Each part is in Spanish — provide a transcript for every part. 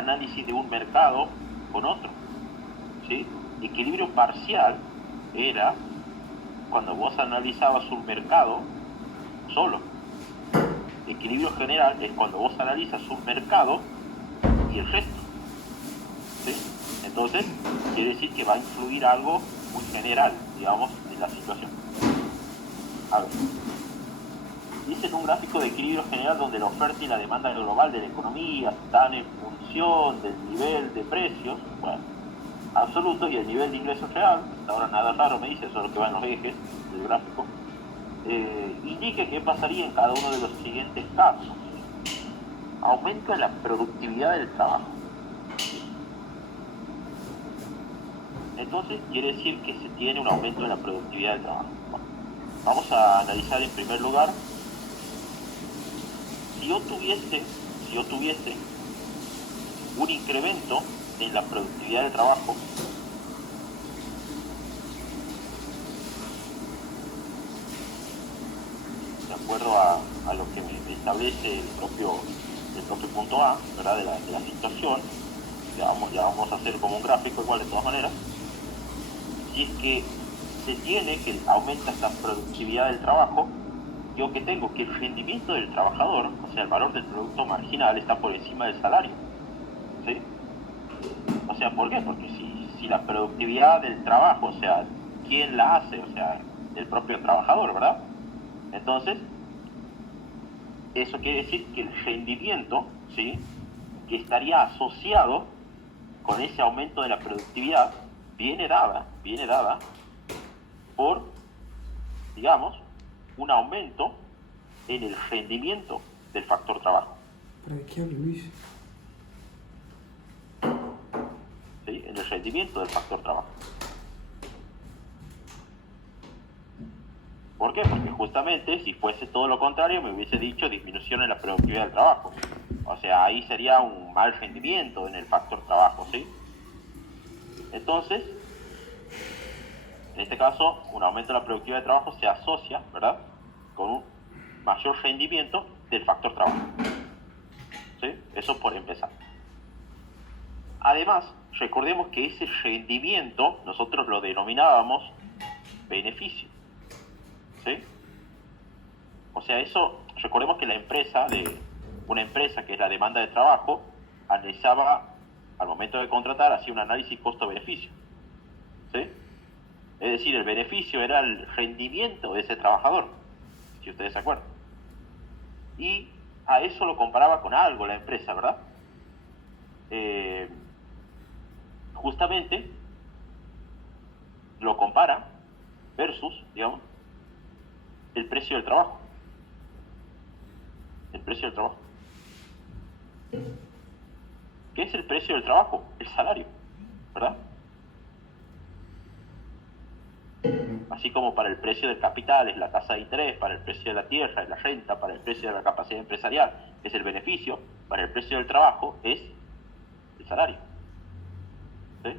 análisis de un mercado con otro, ¿sí? Equilibrio parcial era cuando vos analizabas un mercado solo. Equilibrio general es cuando vos analizas un mercado y el resto, ¿sí? Entonces, quiere decir que va a influir algo muy general, digamos, en la situación. A ver, dice en un gráfico de equilibrio general donde la oferta y la demanda global de la economía están en función del nivel de precios, bueno, absoluto, y el nivel de ingresos real, hasta ahora nada raro me dice, eso es lo que va en los ejes del gráfico, indique qué pasaría en cada uno de los siguientes casos. Aumento en la productividad del trabajo. Entonces quiere decir que se tiene un aumento en la productividad del trabajo. Bueno, vamos a analizar en primer lugar, si yo tuviese un incremento en la productividad del trabajo, de acuerdo a lo que me establece el propio punto A, ¿verdad? de la situación, ya vamos a hacer como un gráfico igual de todas maneras. Si es que se tiene que aumenta esta productividad del trabajo, yo que tengo que el rendimiento del trabajador, o sea, el valor del producto marginal está por encima del salario, ¿sí? O sea, ¿por qué? Porque si la productividad del trabajo, o sea, ¿quién la hace? O sea, el propio trabajador, ¿verdad? Entonces, eso quiere decir que el rendimiento, ¿sí?, que estaría asociado con ese aumento de la productividad, viene dada por, digamos, un aumento en el rendimiento del factor trabajo. ¿Para qué hablo, Luis? ¿Sí? En el rendimiento del factor trabajo. ¿Por qué? Porque justamente si fuese todo lo contrario me hubiese dicho disminución en la productividad del trabajo. O sea, ahí sería un mal rendimiento en el factor trabajo, ¿sí? Entonces, en este caso, un aumento de la productividad del trabajo se asocia, ¿verdad?, con un mayor rendimiento del factor trabajo, ¿sí? Eso por empezar. Además, recordemos que ese rendimiento nosotros lo denominábamos beneficio, ¿sí? O sea, eso, recordemos que una empresa que es la demanda de trabajo, analizaba, al momento de contratar, hacía un análisis costo-beneficio, ¿sí? Es decir, el beneficio era el rendimiento de ese trabajador, si ustedes se acuerdan. Y a eso lo comparaba con algo la empresa, ¿verdad? Justamente lo compara versus, digamos, el precio del trabajo. El precio del trabajo. ¿Qué es el precio del trabajo? El salario, ¿verdad? Así como para el precio del capital es la tasa de interés, para el precio de la tierra es la renta, para el precio de la capacidad empresarial es el beneficio, para el precio del trabajo es el salario, ¿sí?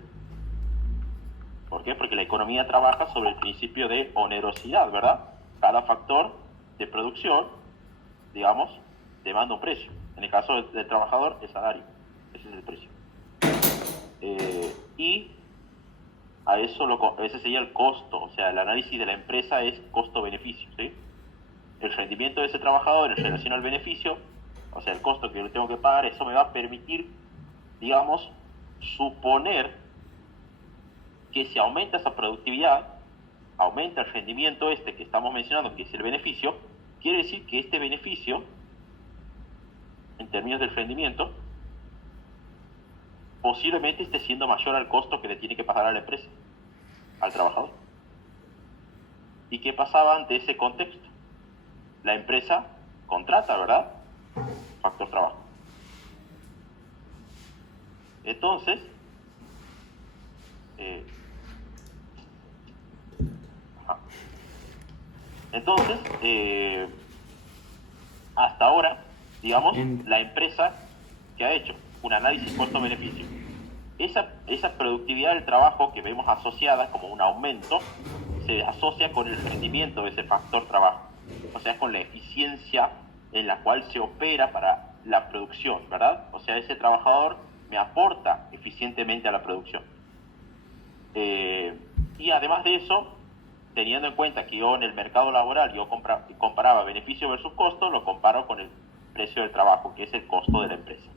¿Por qué? Porque la economía trabaja sobre el principio de onerosidad, ¿verdad? Cada factor de producción, digamos, demanda un precio. En el caso del trabajador, el salario. Ese es el precio. Y a eso ese sería el costo. O sea, el análisis de la empresa es costo-beneficio, ¿sí? El rendimiento de ese trabajador en relación al beneficio, o sea, el costo que yo le tengo que pagar, eso me va a permitir, digamos, suponer que si aumenta esa productividad, aumenta el rendimiento que estamos mencionando, que es el beneficio, quiere decir que este beneficio, en términos del rendimiento, posiblemente esté siendo mayor al costo que le tiene que pagar a la empresa, al trabajador. ¿Y qué pasaba ante ese contexto? La empresa contrata, ¿verdad?, factor trabajo. Entonces, hasta ahora, digamos, la empresa que ha hecho un análisis costo-beneficio, esa productividad del trabajo que vemos asociada como un aumento, se asocia con el rendimiento de ese factor trabajo, o sea, con la eficiencia en la cual se opera para la producción, ¿verdad? O sea, ese trabajador me aporta eficientemente a la producción. Y además de eso, teniendo en cuenta que yo en el mercado laboral yo comparaba beneficio versus costo, lo comparo con el precio del trabajo, que es el costo de la empresa,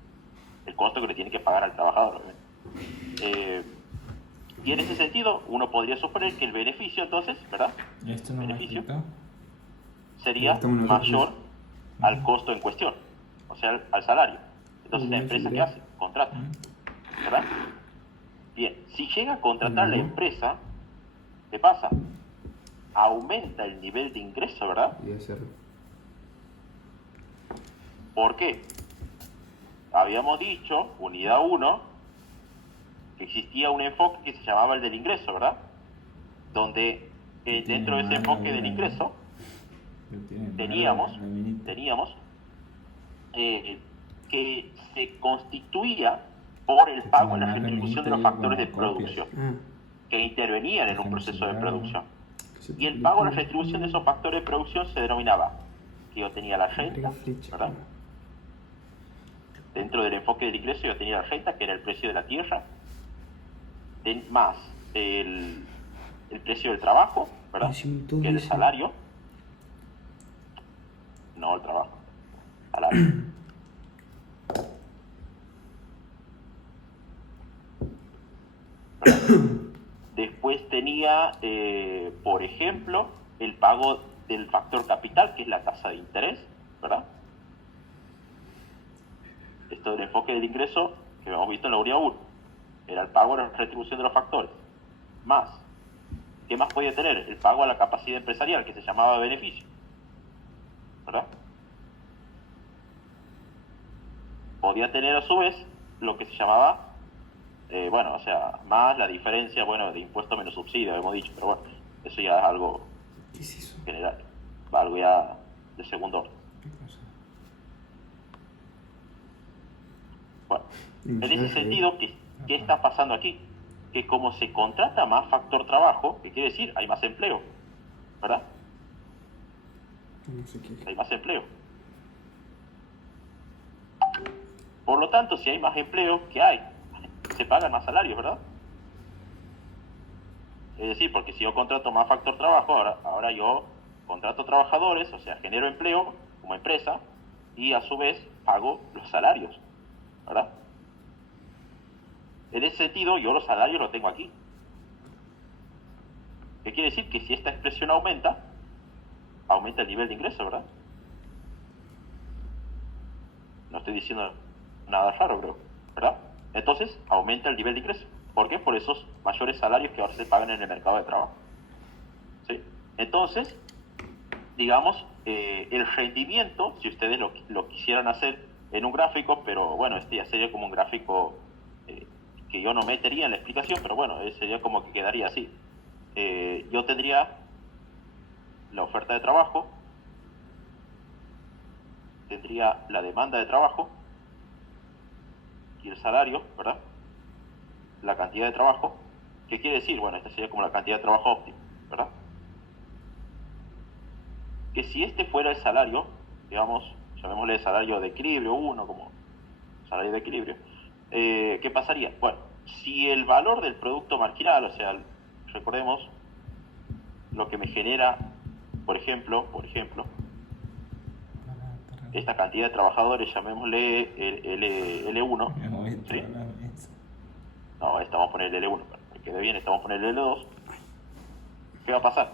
el costo que le tiene que pagar al trabajador, obviamente. Y en ese sentido, uno podría suponer que el beneficio, entonces, ¿verdad? Esto no beneficio sería sería mayor al costo en cuestión, o sea, al salario. Entonces, la empresa, ¿qué hace? Contrata, ¿verdad? Bien, si llega a contratar la empresa, ¿qué pasa? Aumenta el nivel de ingreso, ¿verdad? ¿Por qué? Habíamos dicho, unidad 1, que existía un enfoque que se llamaba el del ingreso, ¿verdad? Donde dentro de ese enfoque del ingreso teníamos que se constituía por el pago en la retribución de los factores de producción que intervenían en un proceso de producción. Y el pago en la retribución de esos factores de producción se denominaba que yo tenía la renta, ¿verdad? Dentro del enfoque del ingreso yo tenía la renta, que era el precio de la tierra, más el precio del trabajo, ¿verdad? Que es el salario. No el trabajo, salario. Después tenía, por ejemplo, el pago del factor capital, que es la tasa de interés, ¿verdad? Esto del enfoque del ingreso que hemos visto en la unidad 1 era el pago a la retribución de los factores, más, ¿qué más podía tener? El pago a la capacidad empresarial, que se llamaba beneficio, ¿verdad? Podía tener a su vez lo que se llamaba, bueno, o sea, más la diferencia, bueno, de impuesto menos subsidio, hemos dicho, pero bueno, eso ya es algo general, algo ya de segundo orden. Bueno, en ese sentido, ¿qué está pasando aquí? Que como se contrata más factor trabajo, ¿qué quiere decir? Hay más empleo, ¿verdad? Hay más empleo. Por lo tanto, si hay más empleo, ¿qué hay? Se pagan más salarios, ¿verdad? Es decir, porque si yo contrato más factor trabajo, ahora yo contrato trabajadores, o sea, genero empleo como empresa y a su vez pago los salarios, ¿verdad? En ese sentido, yo los salarios los tengo aquí. ¿Qué quiere decir? Que si esta expresión aumenta el nivel de ingreso, ¿verdad? No estoy diciendo nada raro, creo, ¿verdad? Entonces, aumenta el nivel de ingreso. ¿Por qué? Por esos mayores salarios que ahora se pagan en el mercado de trabajo. ¿Sí? Entonces, digamos, el rendimiento, si ustedes lo quisieran hacer en un gráfico, pero bueno, este ya sería como un gráfico que yo no metería en la explicación, pero bueno, sería como que quedaría así. Yo tendría la oferta de trabajo, tendría la demanda de trabajo y el salario, ¿verdad? La cantidad de trabajo. ¿Qué quiere decir? Bueno, esta sería como la cantidad de trabajo óptimo, ¿verdad? Que si este fuera el salario, digamos, llamémosle salario de equilibrio 1 como salario de equilibrio, ¿qué pasaría? Bueno, si el valor del producto marginal, o sea, recordemos lo que me genera, por ejemplo, esta cantidad de trabajadores, llamémosle L1, ¿sí? No, vamos a poner el L1, para que quede bien, vamos a poner el L2. ¿Qué va a pasar?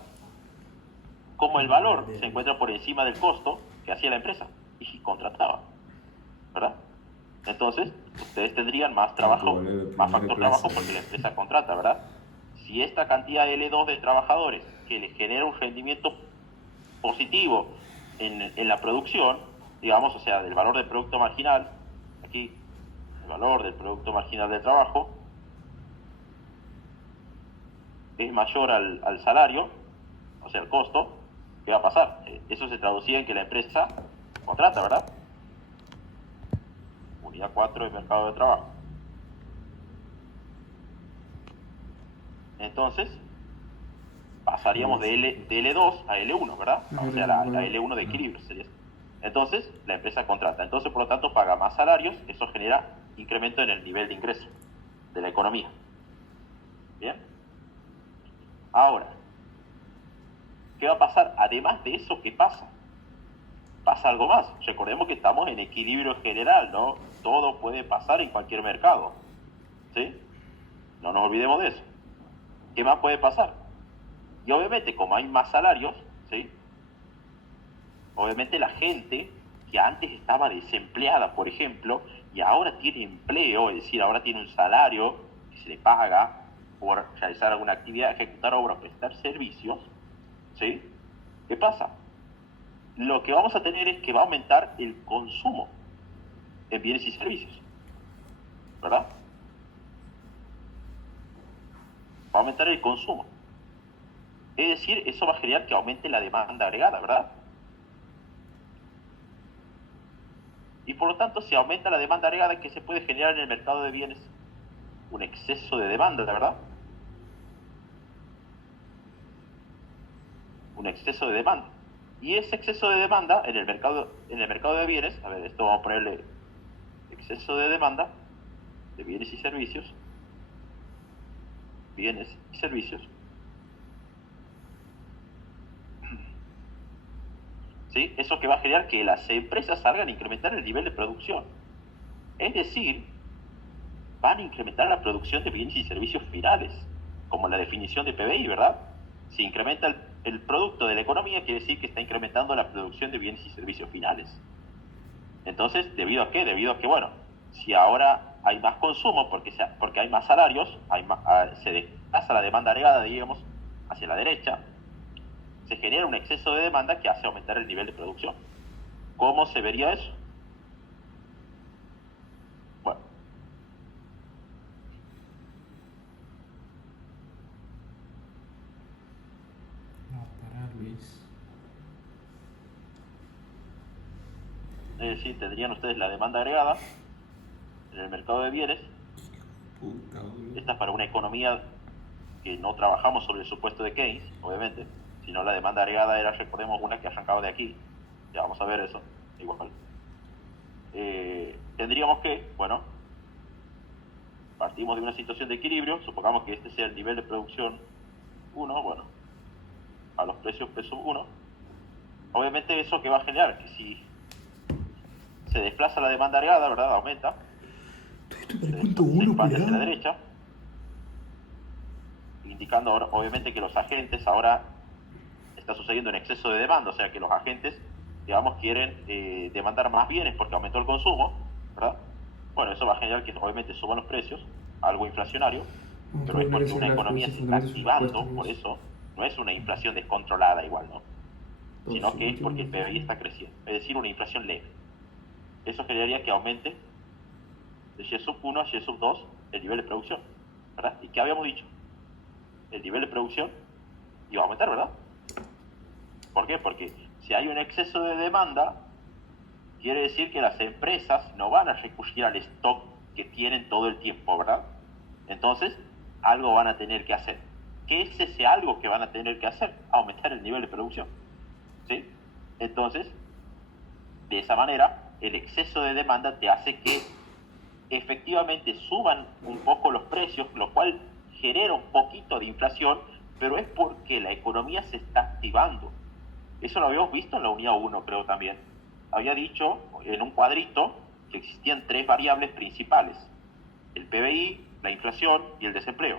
Como el valor se encuentra por encima del costo que hacía la empresa y contrataba, ¿verdad? Entonces, ustedes tendrían más trabajo, más factor trabajo porque la empresa contrata, ¿verdad? Si esta cantidad L2 de trabajadores que les genera un rendimiento positivo en la producción, digamos, o sea, del valor del producto marginal, aquí, el valor del producto marginal del trabajo, es mayor al salario, o sea, el costo, ¿qué va a pasar? Eso se traducía en que la empresa contrata, ¿verdad? Unidad 4 de mercado de trabajo. Entonces, pasaríamos de L2 a L1, ¿verdad? O sea, la L1 de equilibrio sería. Entonces, la empresa contrata. Entonces, por lo tanto, paga más salarios, eso genera incremento en el nivel de ingreso de la economía. ¿Bien? Ahora, ¿qué va a pasar? Además de eso, ¿qué pasa? Pasa algo más. Recordemos que estamos en equilibrio general, ¿no? Todo puede pasar en cualquier mercado. ¿Sí? No nos olvidemos de eso. ¿Qué más puede pasar? Y obviamente, como hay más salarios, ¿sí? Obviamente la gente que antes estaba desempleada, por ejemplo, y ahora tiene empleo, es decir, ahora tiene un salario que se le paga por realizar alguna actividad, ejecutar obra, prestar servicios, ¿sí? ¿Qué pasa? Lo que vamos a tener es que va a aumentar el consumo en bienes y servicios, ¿verdad? Va a aumentar el consumo. Es decir, eso va a generar que aumente la demanda agregada, ¿verdad? Y por lo tanto, si aumenta la demanda agregada, ¿qué se puede generar en el mercado de bienes? Un exceso de demanda, ¿verdad? Un exceso de demanda. Y ese exceso de demanda en el mercado de bienes, a ver, esto vamos a ponerle exceso de demanda de bienes y servicios, ¿sí? Eso que va a generar que las empresas salgan a incrementar el nivel de producción. Es decir, van a incrementar la producción de bienes y servicios finales, como la definición de PBI, ¿verdad? Si incrementa el producto de la economía, quiere decir que está incrementando la producción de bienes y servicios finales. Entonces, ¿debido a qué? Debido a que, bueno, si ahora hay más consumo porque hay más salarios, se desplaza la demanda agregada, digamos, hacia la derecha, se genera un exceso de demanda que hace aumentar el nivel de producción. ¿Cómo se vería eso? Bueno, No, para Luis. es decir, tendrían ustedes la demanda agregada en el mercado de bienes. Puta, boludo. Esta es para una economía que no trabajamos sobre el supuesto de Keynes, obviamente, sino la demanda agregada era, recordemos, una que arrancaba de aquí. Ya vamos a ver eso, igual. Tendríamos que, bueno, partimos de una situación de equilibrio, supongamos que este sea el nivel de producción 1, bueno, a los precios peso 1. Obviamente eso que va a generar, que si se desplaza la demanda agregada, ¿verdad? Aumenta. Esto para el punto 1, hacia la cuidado. derecha, indicando ahora, obviamente, que los agentes ahora está sucediendo un exceso de demanda, o sea que los agentes, digamos, quieren demandar más bienes porque aumentó el consumo, ¿verdad? Bueno, eso va a generar que obviamente suban los precios, algo inflacionario, Vamos a pero es poner porque ese una gráfico, economía ese se está fundamento activando, supuesto, por Luis. eso no es una inflación descontrolada igual, ¿no? Sino que es 251, porque el PBI está creciendo, es decir, una inflación leve. Eso generaría que aumente de Y sub 1 a Y sub 2 el nivel de producción, ¿verdad? ¿Y qué habíamos dicho? El nivel de producción iba a aumentar, ¿verdad? ¿Por qué? Porque si hay un exceso de demanda, quiere decir que las empresas no van a recurrir al stock que tienen todo el tiempo, ¿verdad? Entonces, algo van a tener que hacer. ¿Qué es ese algo que van a tener que hacer? Aumentar el nivel de producción, ¿sí? Entonces, de esa manera, el exceso de demanda te hace que efectivamente suban un poco los precios, lo cual genera un poquito de inflación, pero es porque la economía se está activando. Eso lo habíamos visto en la unidad 1, creo también. Había dicho en un cuadrito que existían 3 variables principales: el PBI, la inflación y el desempleo,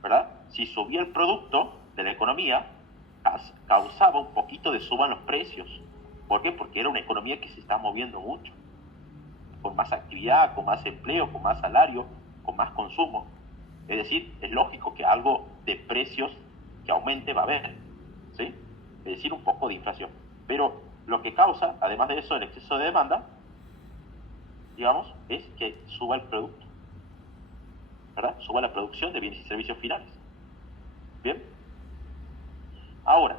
¿verdad? Si subía el producto de la economía, causaba un poquito de suba en los precios. ¿Por qué? Porque era una economía que se está moviendo mucho, con más actividad, con más empleo, con más salario, con más consumo. Es decir, es lógico que algo de precios que aumente va a haber, ¿sí? Es decir, un poco de inflación. Pero lo que causa, además de eso, el exceso de demanda, digamos, es que suba el producto, ¿verdad? Suba la producción de bienes y servicios finales. ¿Bien? Ahora,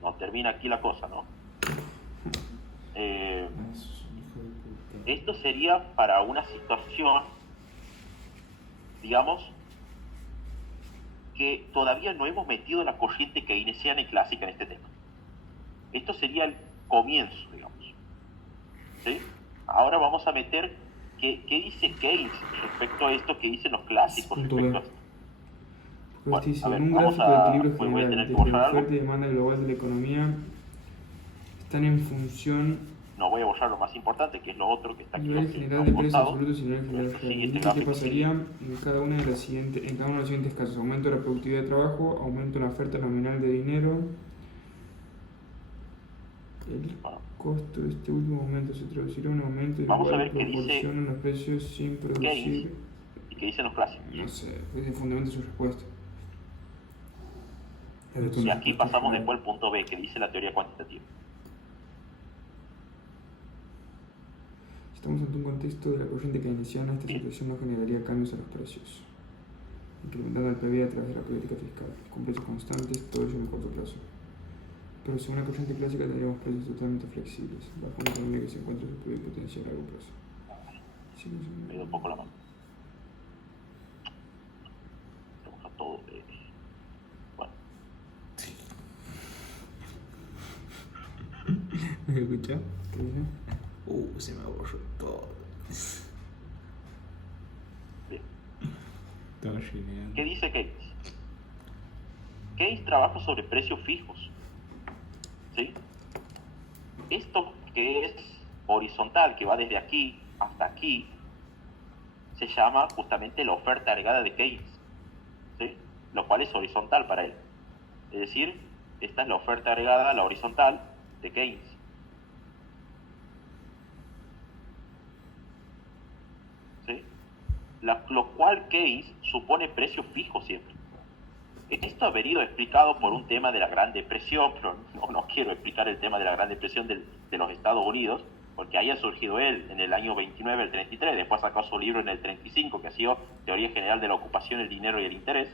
no termina aquí la cosa, ¿no? Esto sería para una situación, digamos, que todavía no hemos metido la corriente keynesiana y clásica en este tema. Esto sería el comienzo, digamos. ¿Sí? Ahora vamos a meter ¿Qué dice Keynes respecto a esto? ¿Qué dicen los clásicos Punto respecto a B. esto? Pues Bueno, dice, a ver, en un vamos gráfico de a... equilibrio Voy a general, tener que desde la borrar algo. oferta y demanda global de la economía están en función No voy a borrar lo más importante, que es lo otro que está aquí nivel a general de un precios costado. absolutos y nivel Pero general esto general. sigue, este Indica qué gráfico pasaría sigue. en cada uno de los siguientes casos. Aumento de la productividad de trabajo, aumento en la oferta nominal de dinero. El Bueno, costo de este último aumento se traducirá en un aumento de vamos a igual ver qué dice proporción en los precios sin Keynes producir, y qué dicen los clásicos. no sé, es el fundamento de su respuesta. Y aquí pasamos después al punto B, que dice la teoría cuantitativa. Estamos ante un contexto de la corriente keynesiana. Esta Bien. situación no generaría cambios a los precios, incrementando el PIB a través de la política fiscal, con precios constantes, todo ello en el corto plazo. Pero según la corriente clásica tendríamos precios totalmente flexibles, bajo una economía que se encuentra en su plenipotencia a largo plazo. Sí, no sé. Me dio un poco la mano. Vamos a todo. Bueno, ¿Me escuchó? ¿Qué dice? Se me borró todo. bien. Todo genial. ¿Qué dice Keynes? Keynes trabaja sobre precios fijos. ¿Sí? Esto que es horizontal, que va desde aquí hasta aquí, se llama justamente la oferta agregada de Keynes, ¿sí? Lo cual es horizontal para él. Es decir, esta es la oferta agregada, la horizontal de Keynes. ¿Sí? Lo cual Keynes supone precios fijos siempre. Esto ha venido explicado por un tema de la Gran Depresión, pero no quiero explicar el tema de la Gran Depresión de los Estados Unidos, porque haya surgido él en el año 29, el 33, después sacó su libro en el 35, que ha sido Teoría General de la Ocupación, el Dinero y el Interés,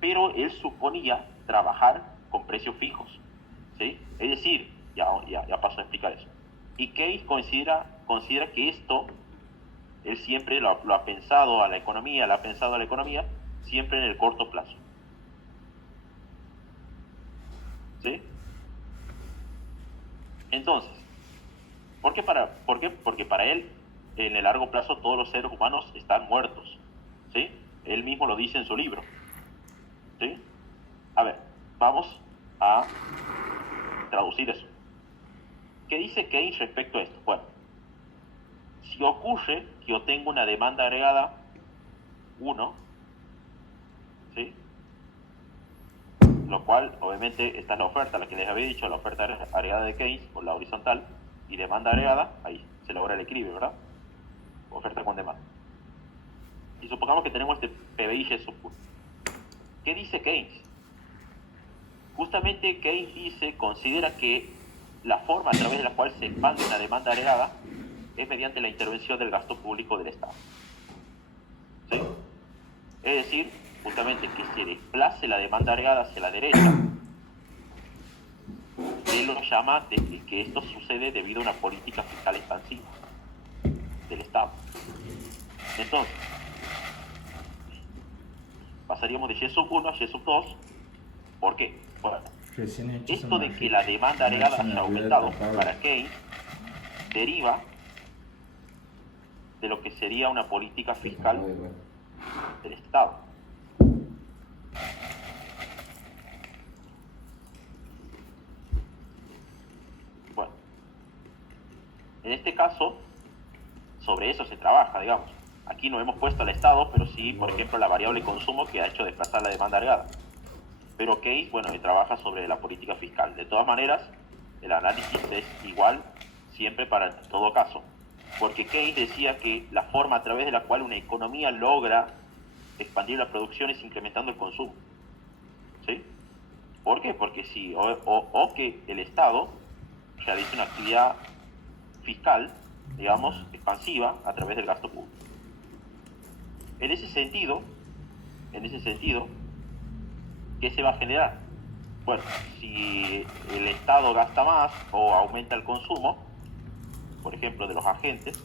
pero él suponía trabajar con precios fijos, ¿sí? Es decir, ya paso a explicar eso. Y Keynes considera que esto, él siempre lo ha pensado a la economía, siempre en el corto plazo. ¿Sí? Entonces, ¿por qué? Porque para él, en el largo plazo, todos los seres humanos están muertos. ¿Sí? Él mismo lo dice en su libro. ¿Sí? A ver, vamos a traducir eso. ¿Qué dice Keynes respecto a esto? Bueno, si ocurre que yo tengo una demanda agregada 1, ¿sí? Lo cual, obviamente, esta es la oferta, la que les había dicho, la oferta agregada de Keynes, o la horizontal, y demanda agregada, ahí se logra el equilibrio, ¿verdad? Oferta con demanda. Y supongamos que tenemos este PBI y sub 1. ¿Qué dice Keynes? Justamente Keynes considera que la forma a través de la cual se expande una demanda agregada es mediante la intervención del gasto público del Estado. ¿Sí? Es decir, justamente que se desplace la demanda agregada hacia la derecha. Él lo llama de que esto sucede debido a una política fiscal expansiva del Estado. Entonces, pasaríamos de Y sub 1 a Y sub 2. ¿Por qué? Bueno, esto de que la demanda agregada haya aumentado para Keynes deriva de lo que sería una política fiscal del Estado. Bueno, en este caso, sobre eso se trabaja, digamos. Aquí no hemos puesto al Estado, pero sí, por ejemplo, la variable consumo que ha hecho desplazar la demanda agregada. Pero Keynes, bueno, trabaja sobre la política fiscal. De todas maneras, el análisis es igual siempre para todo caso. Porque Keynes decía que la forma a través de la cual una economía logra expandir la producción es incrementando el consumo. ¿Sí? ¿Por qué? Porque si, o que el Estado realice una actividad fiscal, digamos, expansiva a través del gasto público. En ese sentido, ¿qué se va a generar? Bueno, si el Estado gasta más o aumenta el consumo, por ejemplo, de los agentes,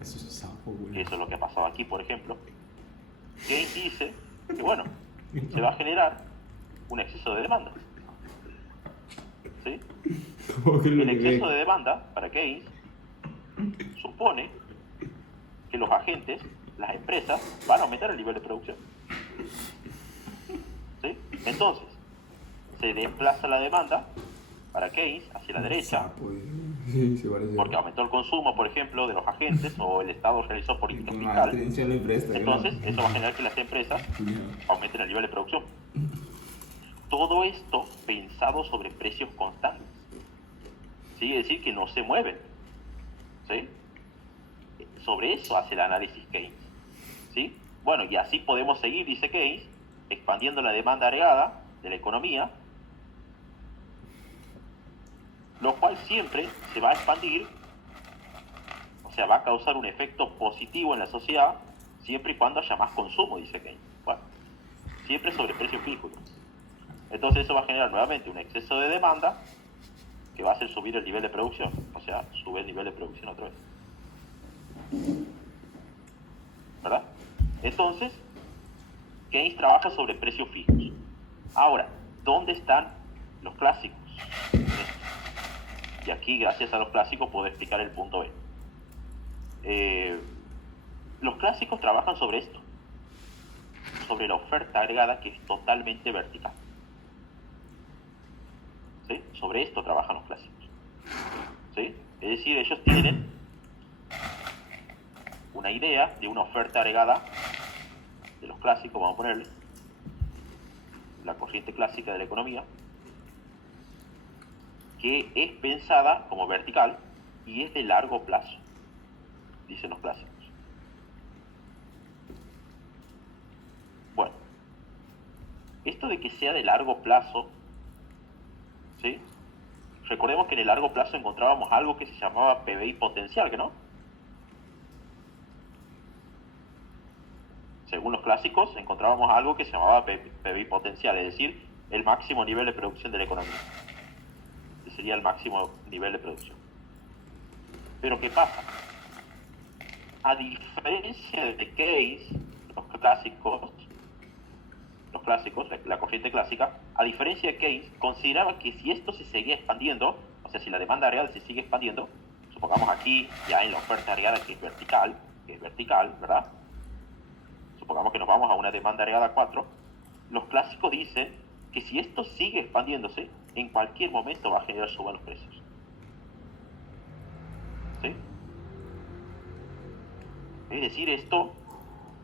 Eso es sapo, güey. que eso es lo que ha pasado aquí, por ejemplo, Keynes dice que, bueno, se va a generar un exceso de demanda. ¿Sí? ¿Cómo que es lo El que exceso ve? de demanda para Keynes supone que los agentes, las empresas, van a aumentar el nivel de producción. ¿Sí? Entonces, se desplaza la demanda para Keynes hacia la derecha, Sapo, sí, se parece. porque aumentó el consumo, por ejemplo, de los agentes o el Estado realizó políticas Que fiscales. atención le presta. Entonces, eso va a generar que las empresas aumenten el nivel de producción. Todo esto pensado sobre precios constantes. ¿Sí? Es decir, que no se mueven. ¿Sí? Sobre eso hace el análisis Keynes. ¿Sí? Bueno, y así podemos seguir, dice Keynes, expandiendo la demanda agregada de la economía, lo cual siempre se va a expandir, o sea, va a causar un efecto positivo en la sociedad, siempre y cuando haya más consumo, dice Keynes. Bueno, siempre sobre precios fijos. Entonces eso va a generar nuevamente un exceso de demanda que va a hacer subir el nivel de producción, o sea, sube el nivel de producción otra vez. ¿Verdad? Entonces, Keynes trabaja sobre precios fijos. Ahora, ¿dónde están los clásicos? Y aquí, gracias a los clásicos, puedo explicar el punto B. Los clásicos trabajan sobre esto, sobre la oferta agregada que es totalmente vertical. ¿Sí? Sobre esto trabajan los clásicos. ¿Sí? Es decir, ellos tienen una idea de una oferta agregada de los clásicos, vamos a ponerle, la corriente clásica de la economía, que es pensada como vertical y es de largo plazo, dicen los clásicos. Bueno, esto de que sea de largo plazo, ¿sí? Recordemos que en el largo plazo encontrábamos algo que se llamaba PBI potencial, ¿que no? Según los clásicos, encontrábamos algo que se llamaba PBI potencial, es decir, el máximo nivel de producción de la economía. Ese sería el máximo nivel de producción. Pero ¿qué pasa? A diferencia de Keynes, los clásicos, la corriente clásica, a diferencia de Keynes, consideraba que si esto se seguía expandiendo, o sea, si la demanda agregada se sigue expandiendo, supongamos aquí ya en la oferta agregada que es vertical, ¿verdad? Supongamos que nos vamos a una demanda agregada 4, los clásicos dicen que si esto sigue expandiéndose, en cualquier momento va a generar suba los precios. ¿Sí? Es decir, esto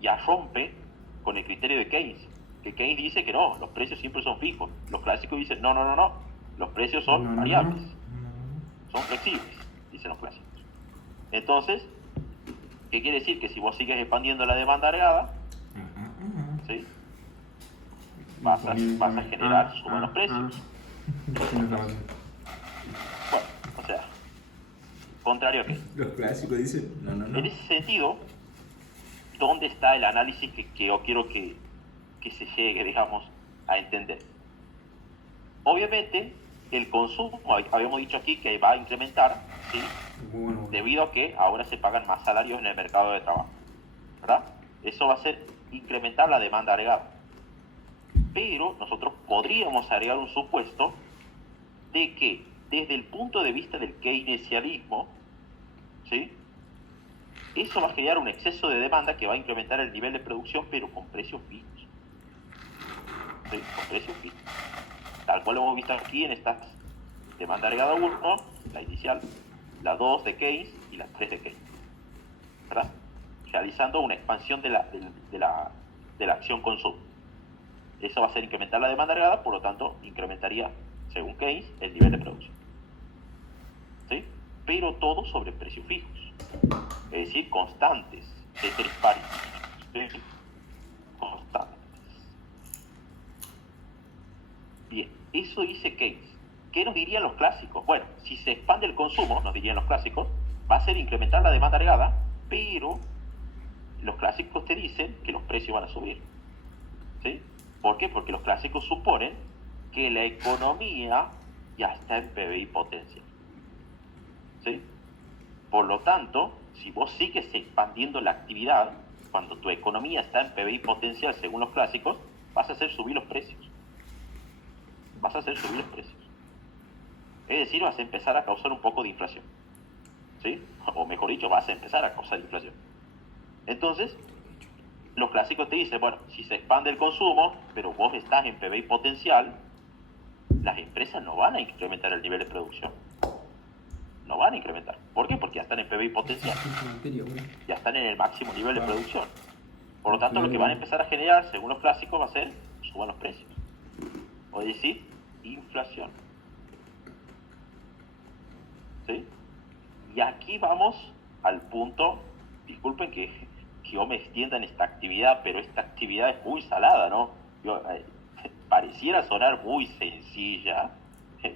ya rompe con el criterio de Keynes, que Keynes dice que no, los precios siempre son fijos. Los clásicos dicen, no, los precios son variables, son flexibles, dicen los clásicos. Entonces, ¿qué quiere decir? Que si vos sigues expandiendo la demanda agregada, ¿sí? vas a generar suba en los precios. Bueno, o sea, contrario a Keynes. Los clásicos dicen, no. En ese sentido, ¿dónde está el análisis que yo quiero que se llegue, digamos, a entender? Obviamente, el consumo, habíamos dicho aquí que va a incrementar, ¿sí? Bueno. Debido a que ahora se pagan más salarios en el mercado de trabajo, ¿verdad? Eso va a hacer incrementar la demanda agregada. Pero nosotros podríamos agregar un supuesto de que desde el punto de vista del keynesianismo, ¿sí? Eso va a generar un exceso de demanda que va a incrementar el nivel de producción, pero con precios fijos. ¿Sí? Con precios fijos. Tal cual lo hemos visto aquí en estas demanda agregada 1, la inicial, la 2 de Keynes y la 3 de Keynes. ¿Verdad? Realizando una expansión de la acción consumo. Eso va a hacer incrementar la demanda agregada, por lo tanto, incrementaría, según Keynes, el nivel de producción. ¿Sí? Pero todo sobre precios fijos. Es decir, constantes, ceteris paribus. ¿Sí? Constantes. Bien, eso dice Keynes. ¿Qué nos dirían los clásicos? Bueno, si se expande el consumo, nos dirían los clásicos, va a ser incrementar la demanda agregada, pero los clásicos te dicen que los precios van a subir. ¿Sí? ¿Por qué? Porque los clásicos suponen que la economía ya está en PBI potencial. ¿Sí? Por lo tanto, si vos sigues expandiendo la actividad, cuando tu economía está en PBI potencial según los clásicos, vas a hacer subir los precios. Es decir, vas a empezar a causar un poco de inflación, ¿sí? O mejor dicho, vas a empezar a causar inflación. Entonces, los clásicos te dicen, bueno, si se expande el consumo, pero vos estás en PBI potencial, las empresas no van a incrementar el nivel de producción. No van a incrementar. ¿Por qué? Porque ya están en PBI potencial. Ya están en el máximo nivel de producción. Por lo tanto, lo que van a empezar a generar, según los clásicos, va a ser suban los precios. O decir, inflación. ¿Sí? Y aquí vamos al punto, disculpen que yo me extienda en esta actividad, pero esta actividad es muy salada, ¿no? Pareciera sonar muy sencilla,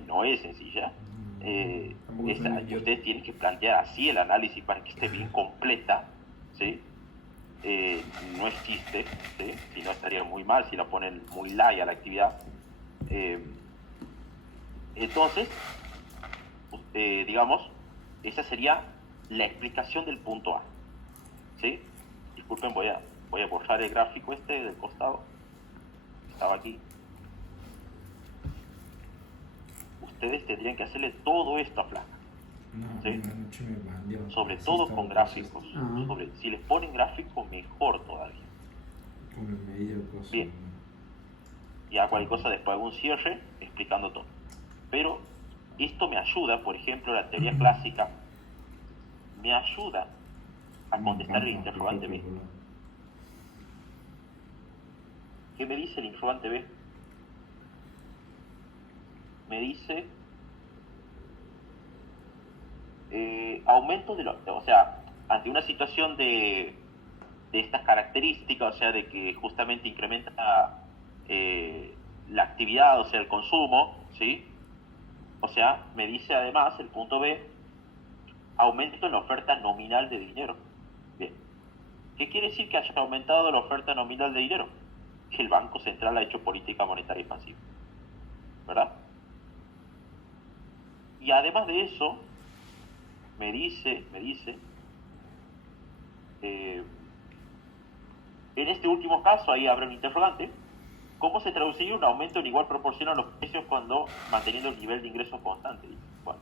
no es sencilla. Ustedes tienen que plantear así el análisis para que esté bien completa, ¿sí? No es chiste, ¿sí? Si no estaría muy mal si la ponen muy light a la actividad. Entonces, digamos, esa sería la explicación del punto A, ¿sí? Disculpen, voy a borrar el gráfico este del costado. Estaba aquí. Ustedes tendrían que hacerle todo esto a placa. ¿Sí? Sobre todo con gráficos. Si les ponen gráficos, mejor todavía. Bien. Ya cualquier cosa después hago un cierre explicando todo. Pero esto me ayuda, por ejemplo, la teoría clásica me ayuda a contestar el interrogante B. ¿Qué me dice el interrogante B? Me dice aumento o sea, ante una situación de estas características, o sea, de que justamente incrementa la actividad, o sea, el consumo, ¿sí? O sea, me dice además el punto B, aumento en la oferta nominal de dinero. Bien. ¿Qué quiere decir que haya aumentado la oferta nominal de dinero? Que el Banco Central ha hecho política monetaria expansiva, ¿verdad? Y además de eso, me dice en este último caso, ahí abre un interrogante, ¿cómo se traduciría un aumento en igual proporción a los precios cuando manteniendo el nivel de ingresos constante? Bueno,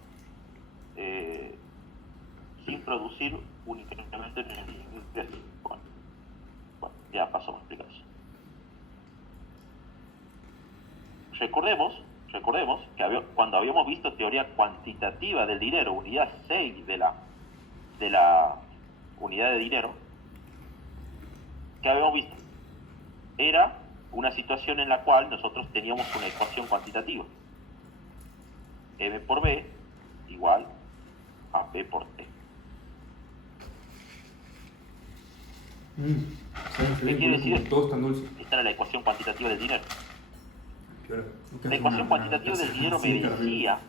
sin producir un incremento en el ingreso. Bueno, ya pasó a explicar eso. Recordemos que cuando habíamos visto teoría cuantitativa del dinero, unidad 6 de la unidad de dinero, que habíamos visto era una situación en la cual nosotros teníamos una ecuación cuantitativa. M por B igual a P por T. ¿Qué quiere decir? Todo es tan dulce. Esta era la ecuación cuantitativa del dinero. La ecuación cuantitativa del dinero me decía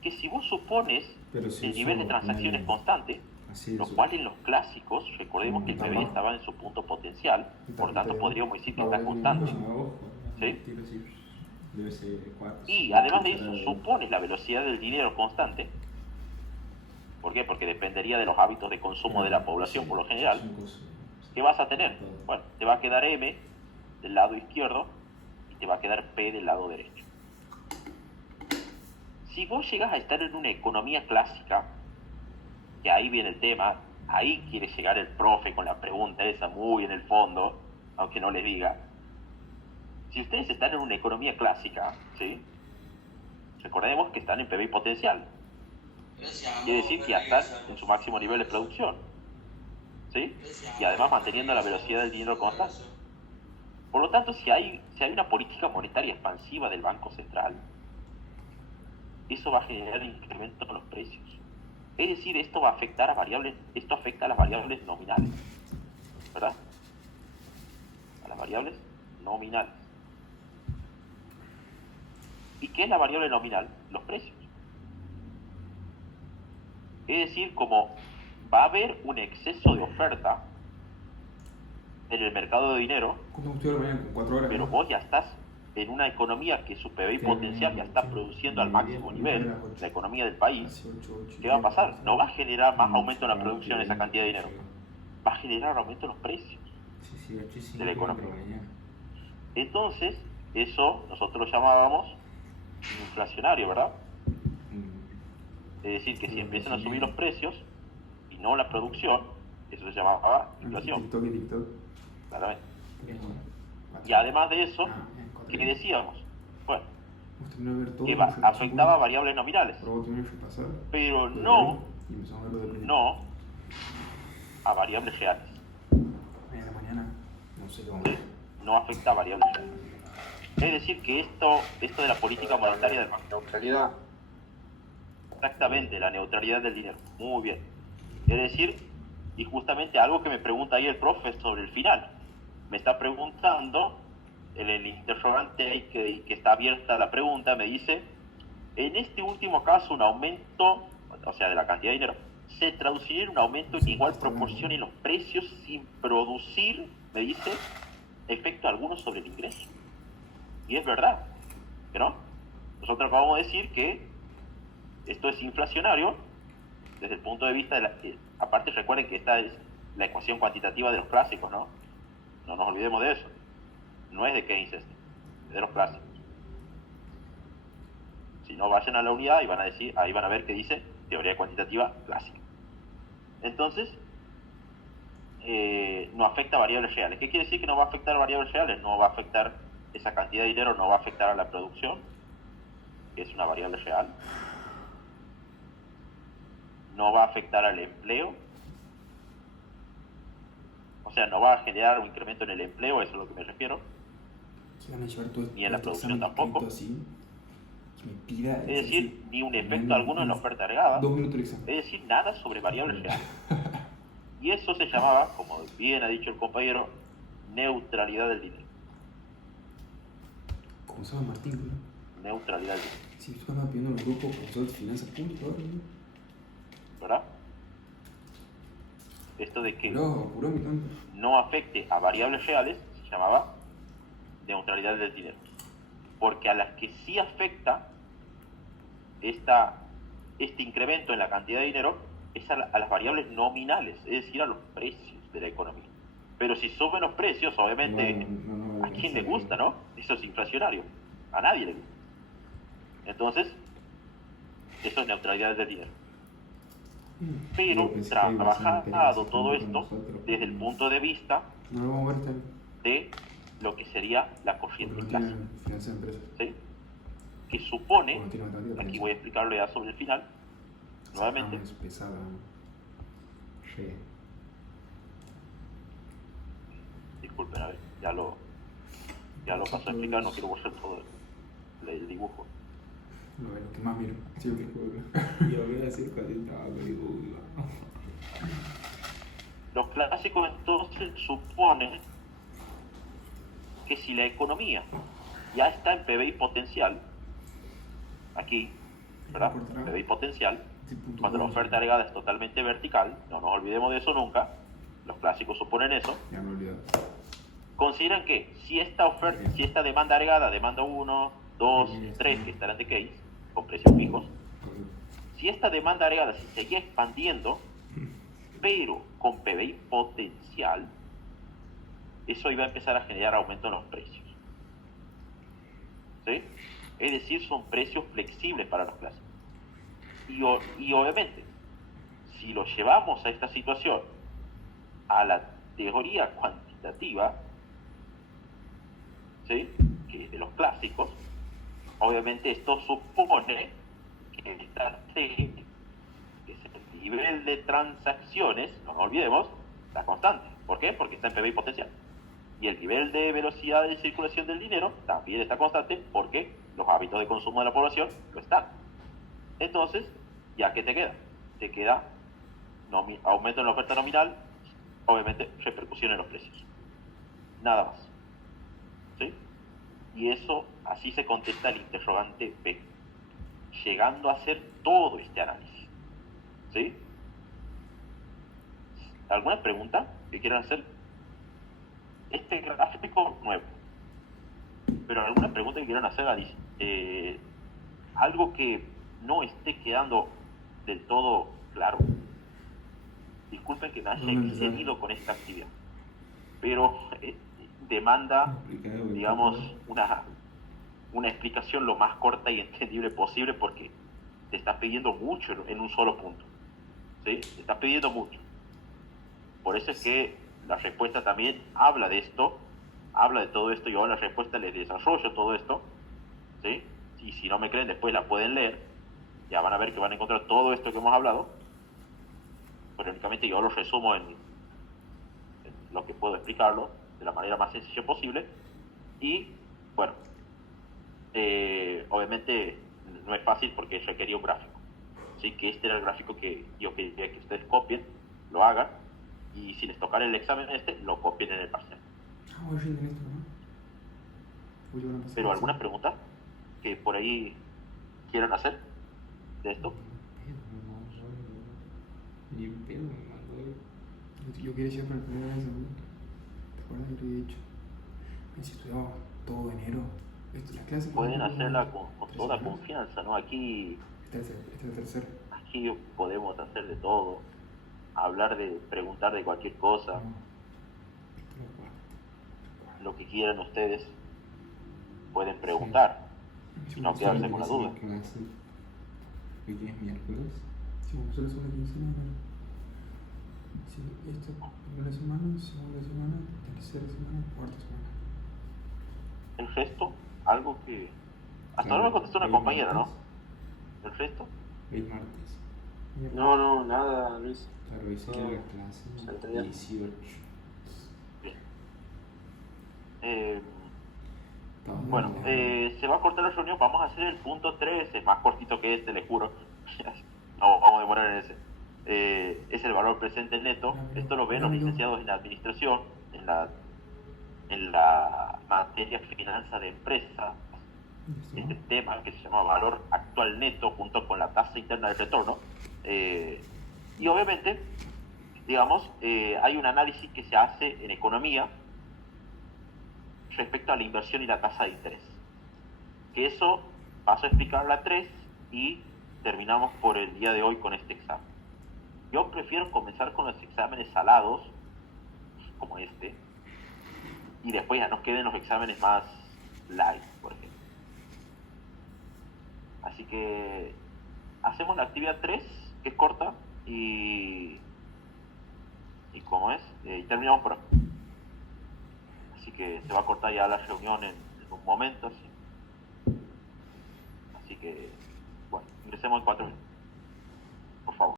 que si vos supones el nivel de transacciones constante, lo cual en los clásicos, recordemos que el PBI estaba en su punto potencial, por tanto podríamos decir que está constante. ¿Sí? Y además de eso, supones la velocidad del dinero constante. ¿Por qué? Porque dependería de los hábitos de consumo de la población por lo general. ¿Qué vas a tener? Bueno, te va a quedar M del lado izquierdo y te va a quedar P del lado derecho. Si vos llegas a estar en una economía clásica, que ahí viene el tema, ahí quiere llegar el profe con la pregunta esa muy en el fondo, aunque no les diga. Si ustedes están en una economía clásica, ¿sí? Recordemos que están en PBI potencial. Quiere decir que ya están en su máximo nivel de producción, ¿sí? Y además manteniendo la velocidad del dinero constante. Por lo tanto, si hay una política monetaria expansiva del Banco Central, eso va a generar incremento en los precios. Es decir, esto va a afectar a variables, esto afecta a las variables nominales, ¿verdad? A las variables nominales. ¿Y qué es la variable nominal? Los precios. Es decir, como va a haber un exceso de oferta en el mercado de dinero, pero vos ya estás en una economía que su PBI potencial ya está produciendo al máximo nivel, la economía del país, ¿qué va a pasar? No va a generar más aumento en la producción de esa cantidad de dinero, va a generar aumento en los precios de la economía. Entonces, eso nosotros lo llamábamos inflacionario, ¿verdad? Es decir, que si empiezan a subir los precios y no la producción, eso se llamaba inflación. TikTok y TikTok. Claramente. Bien, bueno. Y además de eso, bien, ¿qué correcto. decíamos? Bueno, Vos terminás de ver todo. que y se afectaba a pasó, variables nominales, pero vos tenés que pasar. pero lo de no, ahí, y empezamos a ver lo de crédito. no a variables reales. Mañana, no sé qué vamos a ¿Sí? hacer. No afecta a variables reales. Es decir, que esto de la política monetaria de neutralidad, exactamente, la neutralidad del dinero, muy bien. Es decir, y justamente algo que me pregunta ahí el profe sobre el final. Me está preguntando, en el interrogante ahí que está abierta la pregunta, me dice, en este último caso un aumento, o sea, de la cantidad de dinero, se traduciría en un aumento en igual proporción en los precios sin producir, me dice, efecto alguno sobre el ingreso. Y es verdad, ¿no? Nosotros acabamos de decir que esto es inflacionario desde el punto de vista de la... aparte recuerden que esta es la ecuación cuantitativa de los clásicos, ¿no? No nos olvidemos de eso. No es de Keynes es de los clásicos. Si no, vayan a la unidad y van a decir, ahí van a ver que dice teoría cuantitativa clásica. Entonces, no afecta a variables reales. ¿Qué quiere decir que no va a afectar a variables reales? No va a afectar esa cantidad de dinero, no va a afectar a la producción, que es una variable real. No va a afectar al empleo. O sea, no va a generar un incremento en el empleo, eso es a lo que me refiero. Que van a llevar todo Ni en la este producción examen tampoco. así, que me pida, Es decir, ni un efecto alguno en la oferta agregada. 2 minutos el examen. Es decir, nada sobre variables reales. Y eso se llamaba, como bien ha dicho el compañero, neutralidad del dinero. Como sabe Martín, ¿no? Neutralidad del dinero. Sí, tú andas pidiendo los grupos profesor de finanzas públicas ahora, ¿no? ¿Verdad? Esto de que Apuró, mi tonto. no afecte a variables reales se llamaba neutralidad del dinero. Porque a las que sí afecta este incremento en la cantidad de dinero es a las variables nominales, es decir, a los precios de la economía. Pero si suben los precios, obviamente, No, ¿a quién le gusta, no? Eso es inflacionario. A nadie le gusta. Entonces, eso es neutralidad del dinero. Pero trabajado todo esto desde el punto de vista No lo vamos a ver esta vez. de lo que sería la Porque corriente no clásica, tiene finanzas de empresas. ¿sí? Que supone, Porque no tiene matemática. aquí voy a explicarlo ya sobre el final, nuevamente, Es pesada, ¿no? Sí. disculpen, a ver, ya lo paso a explicar, no quiero borrar todo el dibujo. No, es lo que más miro. Siempre juego. Yo voy a decir cuál estaba, pero digo, uy, va. Los clásicos entonces suponen que si la economía ya está en PBI potencial, aquí, ¿verdad? PBI potencial, cuando la oferta agregada es totalmente vertical, no nos olvidemos de eso nunca, los clásicos suponen eso, Ya me he olvidado. consideran que si esta demanda agregada, demanda 1, 2, 3, que estarán de Keynes, con precios fijos, si esta demanda agregada se seguía expandiendo, pero con PBI potencial, eso iba a empezar a generar aumento en los precios. ¿Sí? Es decir, son precios flexibles para los clásicos. Y obviamente, si lo llevamos a esta situación, a la teoría cuantitativa, ¿sí? Que es de los clásicos, obviamente esto supone que esta T, que es el nivel de transacciones, no nos olvidemos, está constante. ¿Por qué? Porque está en PBI potencial. Y el nivel de velocidad de circulación del dinero también está constante porque los hábitos de consumo de la población lo están. Entonces, ¿ya qué te queda? Te queda aumento en la oferta nominal, obviamente repercusión en los precios. Nada más. ¿Sí? Y eso, así se contesta el interrogante B, llegando a hacer todo este análisis. ¿Sí? ¿Alguna pregunta que quieran hacer? Este gráfico nuevo. Pero alguna pregunta que quieran hacer, Alice. Algo que no esté quedando del todo claro. Disculpen que me haya excedido con esta actividad. Pero demanda, digamos, una explicación lo más corta y entendible posible porque te está pidiendo mucho en un solo punto. ¿Sí? Te está pidiendo mucho. Por eso es que la respuesta también habla de esto, habla de todo esto. Yo en la respuesta les desarrollo todo esto, ¿sí? Y si no me creen, después la pueden leer. Ya van a ver que van a encontrar todo esto que hemos hablado. Pero únicamente yo lo resumo en lo que puedo explicarlo de la manera más sencilla posible. Y bueno, obviamente no es fácil porque requería un gráfico. Así que este era el gráfico que yo quería que ustedes copien, lo hagan, y si les tocara el examen lo copien en el parcial. Ah, voy a rinden esto, ¿no? Voy a llevar una pasada. ¿Pero alguna pregunta que por ahí quieran hacer de esto? Ni un pedo me mandó. Yo quería llevar para la primera vez, ¿no? ¿Te acuerdas que te había dicho? Me si estudiaba todo enero. Esto, las clases Pueden hacerla con toda confianza, ¿no? Aquí Esta es la tercera. aquí podemos hacer de todo, hablar preguntar de cualquier cosa, No. lo que quieran ustedes, pueden preguntar, Sí. no quedarse con la duda. Clase. Hoy día es miércoles. Sí, vamos a la segunda quincena, ¿no? Sí, esto, primera semana, segunda semana, tercera semana, cuarta semana. El resto, algo que... Hasta ahora me contestó una compañera, ¿no? El resto, Hoy es martes. No, nada, Luis. Claro, hoy se queda la clase. Se entendió. 18. bien. Estamos Bueno, terminando. se va a cortar la reunión, vamos a hacer el punto 3, es más cortito que este, les juro. No vamos a demorar en ese. Es el valor presente neto. Esto lo ven los licenciados en administración, en la materia finanza de empresa. Este tema que se llama valor actual neto junto con la tasa interna de retorno. Y obviamente, digamos, hay un análisis que se hace en economía respecto a la inversión y la tasa de interés. Que eso paso a explicar la 3 y terminamos por el día de hoy con este examen. Yo prefiero comenzar con los exámenes salados, como este, y después ya nos queden los exámenes más light, por ejemplo. Así que hacemos la actividad 3, que es corta, y como es, y terminamos por aquí. Así que se va a cortar ya la reunión en un momento, así que, bueno, ingresemos en 4 minutos, por favor.